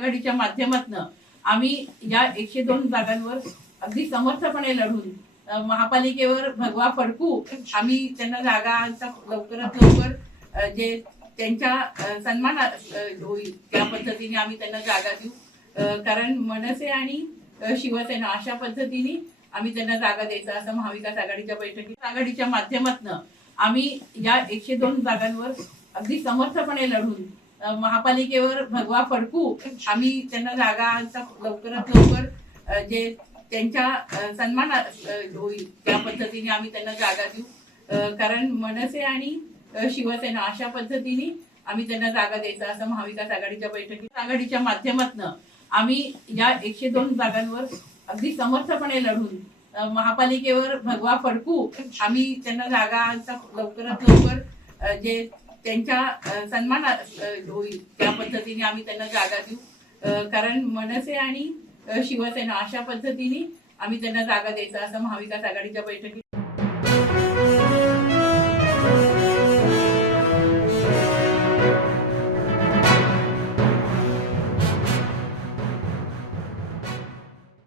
आघाडीच्या माध्यमातून आम्ही या 102 जागांवर अगदी समर्थपणे लढून महापालिकेवर भगवा फडकू आम्ही त्यांना जागा लवकरात लवकर जे त्यांच्या सन्मान होईल त्या पद्धतीने आम्ही त्यांना जागा देऊ। कारण मनसे आणि शिवसेना अशा पद्धतीने आम्ही त्यांना जागा द्यायचा असं महाविकास आघाडीच्या बैठकीत आघाडीच्या माध्यमातून आम्ही या 102 जागांवर अगदी समर्थपणे लढून महापालिकेवर भगवा फडकू आम्ही त्यांना जागा लवकरात लवकर जे त्यांच्या सन्मान होईल त्या पद्धतीने आम्ही त्यांना जागा देऊ। कारण मनसे आणि शिवसेना अशा पद्धतीने आम्ही त्यांना जागा द्यायचा असं महाविकास आघाडीच्या बैठकीत आघाडीच्या माध्यमातून आम्ही या 102 जागांवर अगदी समर्थपणे लढून महापालिकेवर भगवा फडकू आम्ही त्यांना जागा लवकरात लवकर जे त्यांच्या सन्मान होईल त्या पद्धतीने आम्ही त्यांना जागा देऊ। कारण मनसे आणि शिवसेना अशा पद्धतीने आम्ही त्यांना जागा द्यायचा असं महाविकास आघाडीच्या बैठकीत